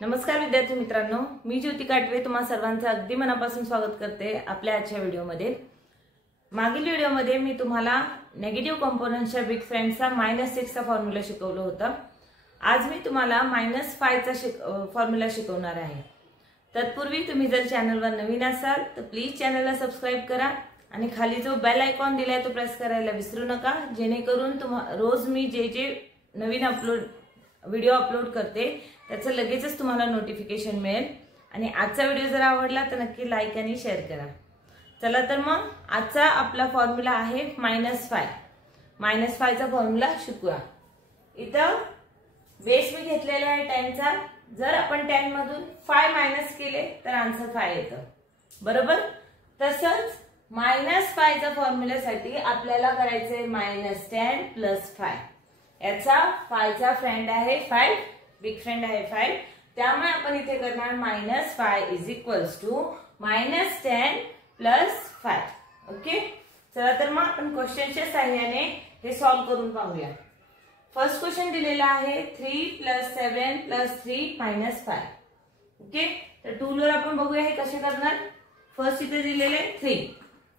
नमस्कार विद्यार्थी मित्रांनो, मी ज्योती काटवे तुम्हा सर्वांचं अगदी मनापासून स्वागत करते आपल्या आजच्या व्हिडिओमध्ये। मागील व्हिडिओमध्ये मी तुम्हाला नेगेटिव्ह कंपोनेंट्सच्या बिग फ्रेंड्सचा -6 चा फॉर्म्युला शिकवलं होतं। आज मी तुम्हाला -5 चा फॉर्म्युला शिकवणार आहे। तत्पूर्वी तुम्ही जर चॅनलवर नवीन असाल तर प्लीज चॅनलला सबस्क्राइब करा आणि खाली जो बेल आयकॉन दिलाय तो प्रेस करायला विसरू नका, जेणेकरून रोज मी जे नवीन व्हिडिओ अपलोड करते त्याचं लगेचच तुम्हाला नोटिफिकेशन मिळेल। आणि आजचा व्हिडिओ जर आवडला तर नक्की लाईक आणि शेअर करा। चला तर मग आजचा आपला फॉर्म्युला आहे -5 चा फॉर्म्युला शिकूया। इथं बेस मी घेतलेला आहे 10 चा। जर आपण 10 मधून 5 मायनस केले तर आन्सर 5 येतं, बरोबर। तसंच -5 च्या फॉर्म्युल्यासाठी आपल्याला करायचे -10 + 5। याचा 5 चा फ्रेंड आहे 5, बिग फ्रेंड आहे 5, त्यामुळे आपण इथे करणार -5 = -10 + 5। ओके, चला तर मग आपण क्वेश्चनच्या सहाय्याने हे सॉल्व करून पाहूया। फर्स्ट क्वेश्चन दिलेला आहे 3 + 7 + 3 - 5। ओके, तर टूलवर आपण बघूया हे कसे करणार। फर्स्ट इथे दिलेले 3।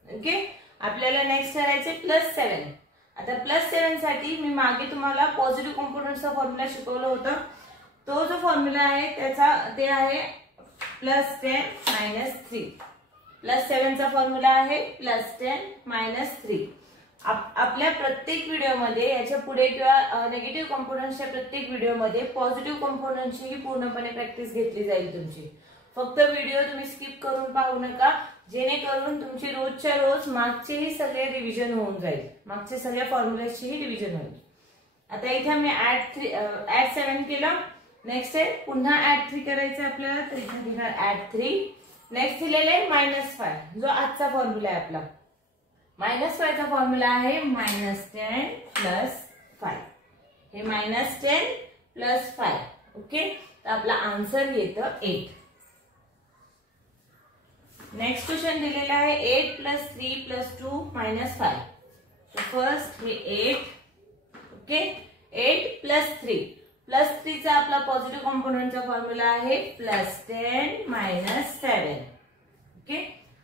ओके, आपल्याला नेक्स्ट करायचे +7। आता +7 साठी मी मागे तुम्हाला पॉझिटिव्ह कंपोनेंट्सचा फॉर्म्युला शिकवलं होतं। तो जो फॉर्म्युला आहे ते आहे +10 - 3। +7 चा फॉर्म्युला आहे +10 - 3। आपल्या प्रत्येक व्हिडिओमध्ये याच्या पुढे किंवा नेगेटिव्ह कंपोनेंट्सच्या प्रत्येक व्हिडिओमध्ये पॉझिटिव्ह कंपोनेंट्सची पूर्णपणे प्रॅक्टिस घेतली जाईल तुमची। फक्त व्हिडिओ तुम्ही स्किप करून पाहू नका, जेणेकरून तुमची रोजच्या रोज मागचेही सगळे रिव्हिजन होऊन जाईल, मागचे सगळ्या फॉर्म्युलाची रिव्हिजन होईल। आता इथे मी ऍड 7 केलं। नेक्स्ट आहे पुन्हा ऍड 3 करायचं आपल्याला, तर इथे घेणार ऍड 3। नेक्स्ट दिलेले -5 जो आजचा फॉर्म्युला आहे आपला। -5 चा फॉर्म्युला आहे -10 + 5। हे -10 + 5। ओके, तर आपला आन्सर येतं 8। नेक्स्ट क्वेश्चन दिलेला आहे 8 + 3 + 2 - 5। तो फर्स्ट मी 8। ओके, 8 + 3 चा आपला पॉझिटिव्ह कंपोनेंटचा फॉर्म्युला आहे +10 - 7। ओके,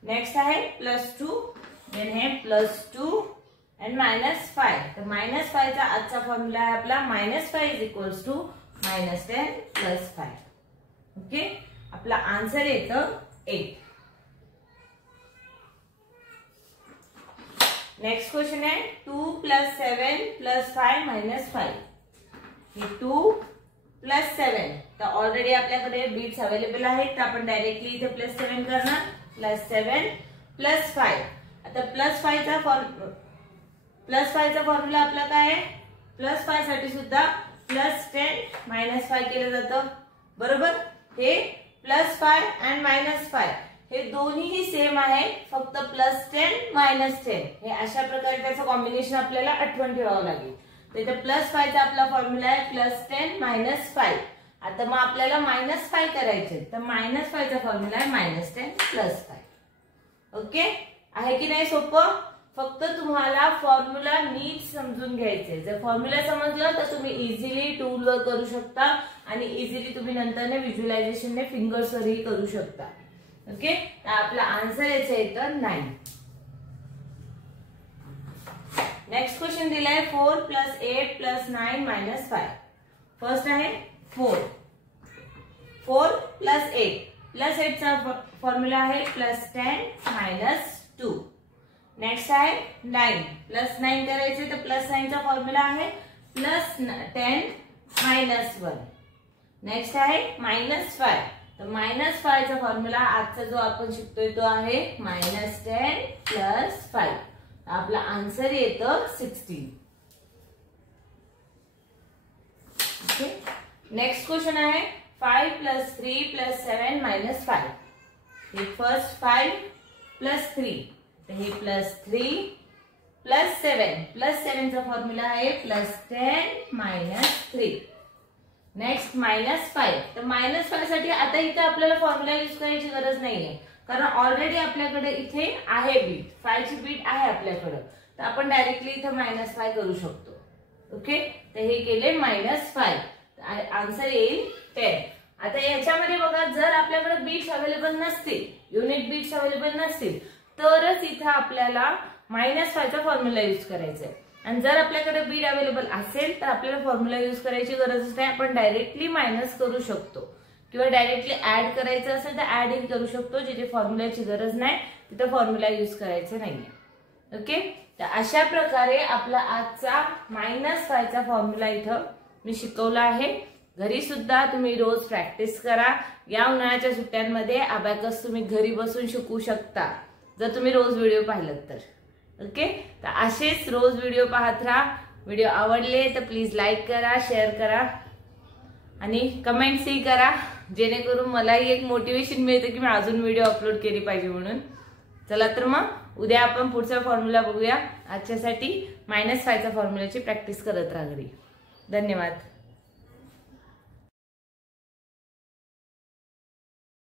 नेक्स्ट आहे +2, देन हे +2 and -5। तर -5 चा आजचा फॉर्म्युला आहे आपला -5 = -10 + 5। ओके, आपला आन्सर येतं 8। नेक्स्ट क्वेश्चन है 2 + 7 + 5 - 5। हे 2 + 7, तर ऑलरेडी आपल्याकडे बीट्स अवेलेबल आहेत, तर आपण डायरेक्टली इथे +7 करणार। +7 + 5। आता +5 चा फॉर्म्युला आपला काय आहे, +5 साठी सुद्धा +10 - 5 केलं जातं, बरोबर। हे +5 आणि -5 हे दोन्हीही सेम आहे, फक्त +10 - 10 हे अशा प्रकारे त्याचं कॉम्बिनेशन आपल्याला आठवण ठेवावं लागेल। तर इथे +5 चा आपला फॉर्म्युला आहे +10 - 5। आता मग आपल्याला -5 करायचे, तर -5 चा फॉर्म्युला आहे -10 + 5। ओके, आहे की नाही सोपं। फक्त तुम्हाला फॉर्म्युला नीट समजून घ्यायचे। जर फॉर्म्युला समजलं तर तुम्ही इझिली टूलवर करू शकता आणि इझिली तुम्ही नंतर व्हिज्युअलायझेशनने फिंगर्सवरही करू शकता। ओके, तर आपला आन्सर याचं येतं 9। नेक्स्ट क्वेश्चन दिलाय 4 + 8 + 9 - 5। फर्स्ट आहे 4 + 8 +8 चा फॉर्म्युला आहे +10 - 2। नेक्स्ट आहे 9 + 9 करायचे, तर +9 चा फॉर्म्युला आहे +10 - 1। नेक्स्ट आहे -5, तर -5 चा फॉर्म्युला आजचा जो आपण शिकतोय तो आहे -10 + 5। आपला आन्सर येतं 16। ओके, नेक्स्ट क्वेश्चन आहे 5 + 3 + 7 - 5। हे फर्स्ट 5 + 3, तर हे +3 + 7 चा फॉर्म्युला आहे +10 - 3। नेक्स्ट -5, तर -5 साठी आता इथे आपल्याला फॉर्म्युला यूज करायची गरज नाहीये, कारण ऑलरेडी आपल्याकडे इथे आहे बीट, 5 ची बीट आहे आपल्याकडे, तर आपण डायरेक्टली इथे -5 करू शकतो। ओके, तर हे केले -5, आन्सर येईल 10। आता याच्यामध्ये बघा, जर आपल्याकडे बीट्स अवेलेबल नसतील, युनिट बीट्स अवेलेबल नसतील, तरच इथं आपल्याला -5चा फॉर्म्युला यूज करायचा आहे. आणि जर आपल्याकडे बीट अवेलेबल असेल तर आपल्याला फॉर्म्युला यूज करायची गरजच नाही. आपण डायरेक्टली मायनस करू शकतो किंवा डायरेक्टली ऍड करायचं असेल तर ऍड इन करू शकतो. जिथे फॉर्म्युलाची गरज नाही तिथे फॉर्म्युला यूज करायचं नाहीये. ओके, तर अशा प्रकारे आपला आजचा -5चा फॉर्म्युला इथं मी शिकवला आहे. घरी सुद्धा तुम्ही रोज प्रॅक्टिस करा. या उन्हाळ्याच्या सुट्ट्यांमध्ये अबॅकस तुम्ही घरी बसून शिकू शकता जर तुम्ही रोज व्हिडिओ पाहिलात तर. ओके, तर असेच रोज व्हिडिओ पाहत राहा. व्हिडिओ आवडले तर प्लीज लाईक करा, शेअर करा आणि कमेंट्सही करा, जेणेकरून मलाही एक मोटिवेशन मिळते की मी अजून व्हिडिओ अपलोड केली पाहिजे म्हणून. चला तर मग उद्या आपण पुढचा फॉर्म्युला बघूया. आजच्यासाठी -5चा फॉर्म्युलाची प्रॅक्टिस करत राहा घरी. धन्यवाद.